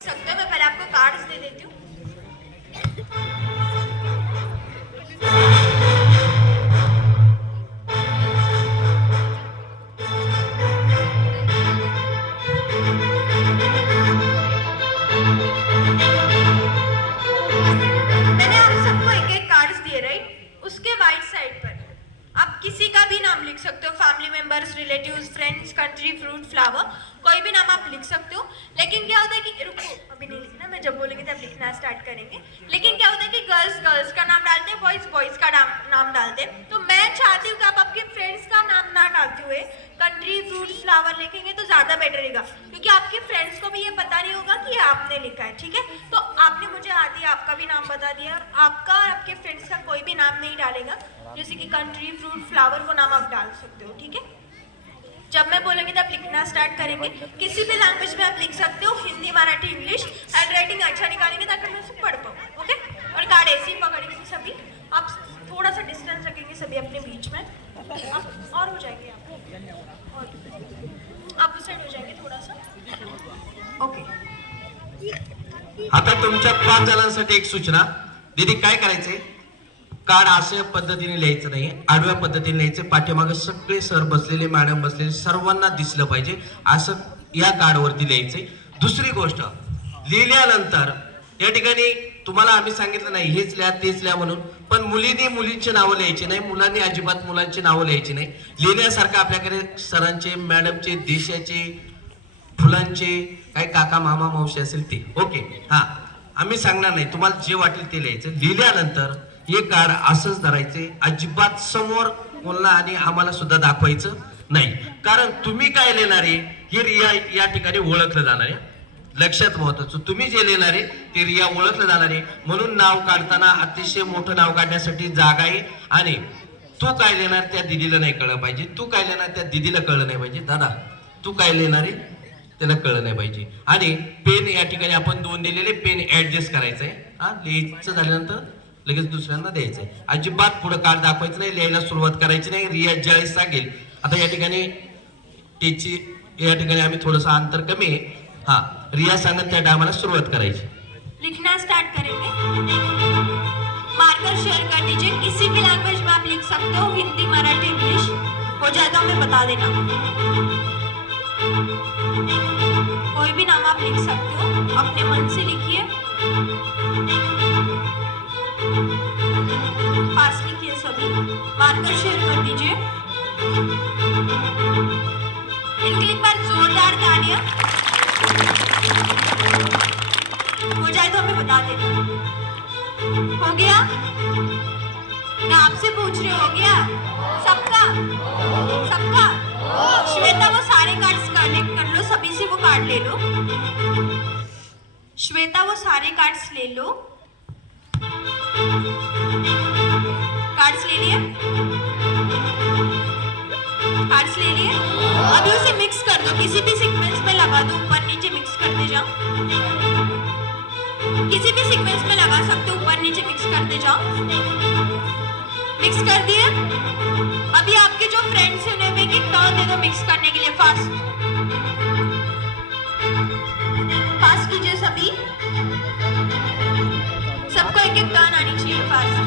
सकते हो, मैं पहले आपको कार्ड्स दे देती हूँ। मैंने आप सबको एक एक कार्ड्स दिए, राइट? उसके राइट साइड पर आप किसी का भी नाम लिख सकते हो, family members, relatives, friends, country, fruit, flower, कोई भी नाम आप लिख सकते हो। लेकिन क्या होता है कि रुको, अभी नहीं लिखना, मैं जब बोलूँगी तब लिखना स्टार्ट करेंगे। लेकिन क्या होता है कि गर्ल्स गर्ल्स का नाम डालते हैं, बॉयज बॉयज का नाम डालते हैं। तो मैं चाहती हूँ कि आप आपके फ्रेंड्स का नाम ना डालते हुए कंट्री, फ्रूट, फ्लावर लिखेंगे तो ज़्यादा बेटर रहेगा, क्योंकि आपके फ्रेंड्स को भी ये पता नहीं होगा कि ये आपने लिखा है। ठीक है, तो आपने मुझे आदि आपका भी नाम बता दिया, आपका और आपके फ्रेंड्स का कोई भी नाम नहीं डालेगा, जैसे कि कंट्री, फ्रूट, फ्लावर, वो नाम आप डाल सकते हो। ठीक है, जब मैं बोलूँगी तब लिखना स्टार्ट करेंगे। किसी भी लैंग्वेज में आप लिख सकते हो, Hindi, Marathi, English. Hand writing अच्छा निकालेंगे ताकि मैं उसे पढ़ पाऊँ। ओके, और कार्ड ऐसे ही पकड़ेंगे सभी, आप थोड़ा सा डिस्टेंस रखेंगे सभी अपने बीच में, और हो जाएंगे आप उस साइड हो जाएंगे थोड़ा सा। ओके, आता तुमच्या 5 जणांसाठी एक सूचना। दीदी काय करायचंय, कार्ड अशा पद्धतीने लिहायचं नाही, आडव्या पद्धतीने लिहायचे। पाठीमागे सगळे सर बसलेले, मॅडम बसलेले, सर्वांना दिसलं पाहिजे असं या कार्डवरती लिहायचंय। दुसरी गोष्ट, लिहिल्यानंतर या ठिकाणी तुम्हाला आम्ही सांगितलं नाही हेच लिहा तेच लिहा म्हणून, पण मुलींनी मुलींची नावं लिहायची नाही, मुलांनी अजिबात मुलांची नावं लिहायची नाही। लिहिण्यासारखं आपल्याकडे सरांचे, मॅडमचे, देशाचे, फुलांचे, काही काका मामा मावशी असेल ते। ओके, हा, आम्ही सांगणार नाही, तुम्हाला जे वाटेल ते लिहायचं। लिहिल्यानंतर हे कार्ड असंच धरायचे, अजिबात समोर कोणाला आणि आम्हाला सुद्धा दाखवायचं नाही, कारण तुम्ही काय लिहिणार आहे हे रिया या ठिकाणी ओळखलं जाणार आहे। लक्षात महत्वाचं, तुम्ही जे लिहिणार आहे ते रिया ओळखलं जाणार आहे। म्हणून नाव काढताना अतिशय मोठं नाव काढण्यासाठी जागा आहे, आणि तू काय लिहिणार त्या दिदीला नाही कळलं पाहिजे, तू काय लिहिणार त्या दिदीला कळलं नाही पाहिजे। दादा, तू काय लिहिणार आहे त्याला कळलं नाही पाहिजे। आणि पेन या ठिकाणी आपण 2 दिलेले, पेन ऍडजस्ट करायचं आहे। हा, लिहायचं झाल्यानंतर लगेच दुसऱ्यांना द्यायचं आहे। अजिबात पुढे कार्ड दाखवायचं नाही, लिहायला सुरुवात करायची नाही। रिया ज्यावेळेस सांगेल, आता या ठिकाणी त्याची या ठिकाणी आम्ही थोडंसं अंतर कमी आहे, हा, रिया सांगत त्या टायमाला सुरुवात करायची। लिखना स्टार्ट करेंगे। मार्कर शेयर कर दीजिए, किसी भी लैंग्वेज में आप लिख सकते हो, हिंदी, मराठी, इंग्लिश, हो जाए तो हमें बता देना। कोई भी नाम आप लिख सकते हो, अपने मन से लिखिए, पास लिखिए सभी। मार्कर शेयर कर दीजिए। इनके लिए एक बार जोरदार तालियां। हो जाए तो हमें बता देना। हो गया? मैं आपसे पूछ रही हूँ, हो गया सबका? सबका? श्वेता, वो सारे कार्ड्स कलेक्ट कर लो, सभी से वो कार्ड ले लो। श्वेता, वो सारे कार्ड्स ले लो। कार्ड्स ले लिए? कार्ड्स ले लिए? अभी उसे मिक्स कर दो, किसी भी सीक्वेंस में लगा दो, ऊपर नीचे मिक्स करते जाओ। किसी भी सीक्वेंस में लगा सकते हो, ऊपर नीचे मिक्स करते जाओ। मिक्स कर दिए? अभी आपके जो फ्रेंड्स हैं उन्हें भी एक टर्न दे दो मिक्स करने के लिए। फास्ट फास्ट कीजिए सभी, सबको एक एक टर्न आनी चाहिए। Fast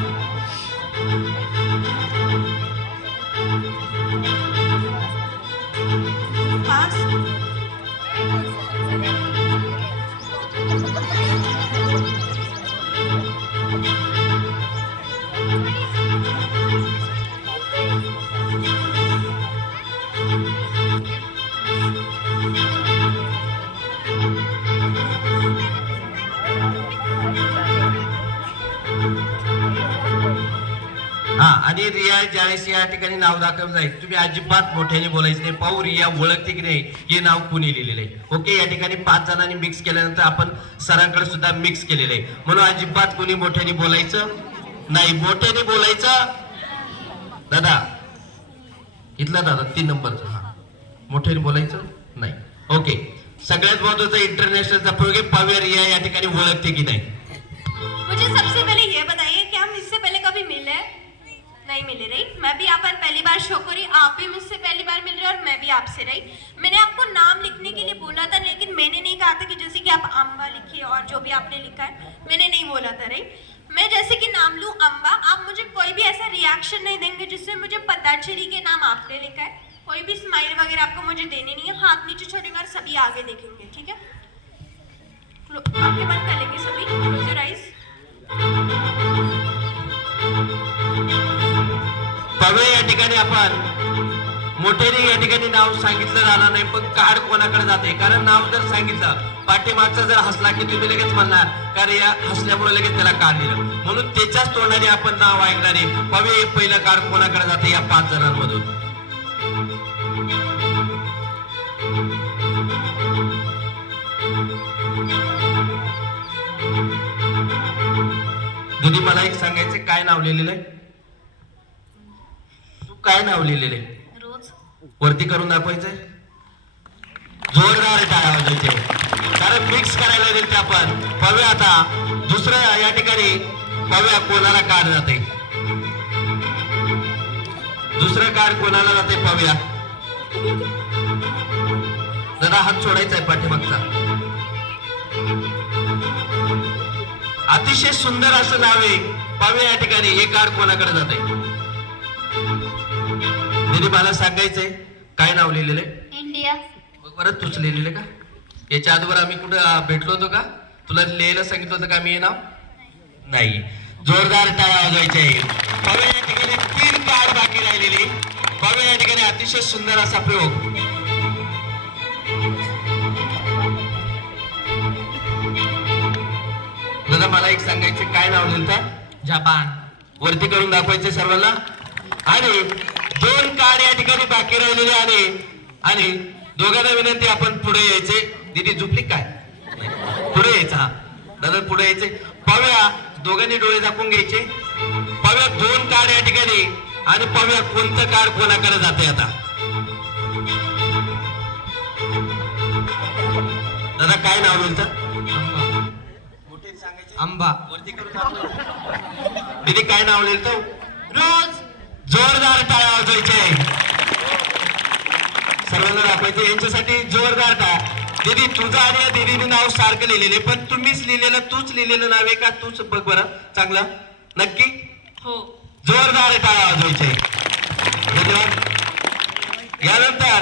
fast. हा, आणि रिया ज्यावेळेस या ठिकाणी नाव दाखवलं जाईल, तुम्ही अजिबात मोठ्याने बोलायचं नाही। पाहू रिया ओळखते की नाही हे नाव कुणी लिहिलेलं आहे। ओके, या ठिकाणी 5 जणांनी मिक्स केल्यानंतर आपण सरांकडे सुद्धा मिक्स केलेलं आहे, म्हणून अजिबात कुणी मोठ्याने बोलायचं नाही। मोठ्याने बोलायचं दादा, इथला दादा 3 नंबरचा, हा, मोठ्याने बोलायचं नाही। ओके, सगळ्यात महत्वाचं इंटरनॅशनलचा प्रोग्राम पाहूया रिया या ठिकाणी ओळखते की नाही। मुझे सबसे पहले ये बताइए कि हम इससे पहले कभी मिले? नहीं मिले, राइट? मैं भी यहाँ पर पहली बार शो करी, आप भी मुझसे पहली बार मिल रहे हो और मैं भी आपसे, राइट? मैंने आपको नाम लिखने के लिए बोला था, लेकिन मैंने नहीं कहा था कि जैसे कि आप अम्बा लिखिए। लिखा है, मैंने नहीं बोला था राइट। मैं जैसे कि नाम लूँ अम्बा, आप मुझे कोई भी ऐसा रिएक्शन नहीं देंगे जिससे मुझे पता चले कि नाम आपने लिखा है। कोई भी स्माइल वगैरह आपको मुझे देनी नहीं है, हाथ नीचे छोड़ेंगे और सभी आगे देखेंगे, ठीक है। आंखें बंद कर लेंगे सभी, क्लोज योर आईज। पवे या ठिकाणी आपण मोठ्याने या ठिकाणी नाव सांगितलं जाणार नाही, पण कार्ड कोणाकडे जाते, कारण नाव जर सांगितलं पाठीमागचा जर हसला की तुम्ही लगेच म्हणणार कारण या हसल्यामुळे लगेच त्याला कार्ड दिलं, म्हणून त्याच्याच तोंडाने आपण नाव ऐकणार आहे. पवे पहिलं कार्ड कोणाकडे जाते या 5 जणांमधून? दीदी मला एक सांगायचं, काय नाव लिहिलेलं आहे तू? काय नाव लिहिलेलं आहे? रोज वरती करून दाखवायचंय, जोरदार टाळ्या वाजवायचे, कारण मिक्स करायला दिलं ते आपण. पव्या आता दुसरं या ठिकाणी पव्या कोणाला कार्ड जाते, दुसरं कार्ड कोणाला जाते पव्या? दादा हात सोडायचा आहे पाठीमागचा. अतिशय सुंदर असं नाव आहे पव्या या ठिकाणी, हे कार्ड कोणाकडे जाते? दीदी मला सांगायचंय, काय नाव लिहिलेलं आहे? इंडिया. परत तूच लिहिलेलं का? याच्या आधीवर आम्ही कुठं भेटलो होतो का? तुला लिहायला सांगितलं होतं का मी हे नाव? नाही. जोरदार टाळ्या वाजवायचे. पवे या ठिकाणी 3 कार्ड बाकी राहिलेली. पवे या ठिकाणी अतिशय सुंदर असा प्रयोग. दादा मला एक सांगायचं, काय नाव लिहिलं? जपान. वरती करून दाखवायचे सर्वांना. आणि 2 कार्ड या ठिकाणी बाकी राहिलेले आणि दोघांना विनंती, आपण पुढे यायचे. दीदी झुपली काय? पुढे यायचं. हा दादा पुढे यायचे. पव्या दोघांनी डोळे झाकून घ्यायचे. पव्या 2 कार्ड या ठिकाणी आणि पव्या कोणतं कार्ड कोणाकडे जाते आता? दादा काय नाव लिहिलं? आंबा. वरती करून दीदी काय नाव लिहिलं? रोज. जोरदार टाळ्या वाजवायचे, सर्वांना दाखवायचे. यांच्यासाठी जोरदार टाळ्या. दीदी तुझं आणि या दीदीने नाव सारखं लिहिलेले, पण तुम्हीच लिहिलेलं, तूच लिहिलेलं नाव आहे का? तूच बघ बरं चांगलं, नक्की हो. जोरदार टाळ्या वाजवायचे. धन्यवाद. यानंतर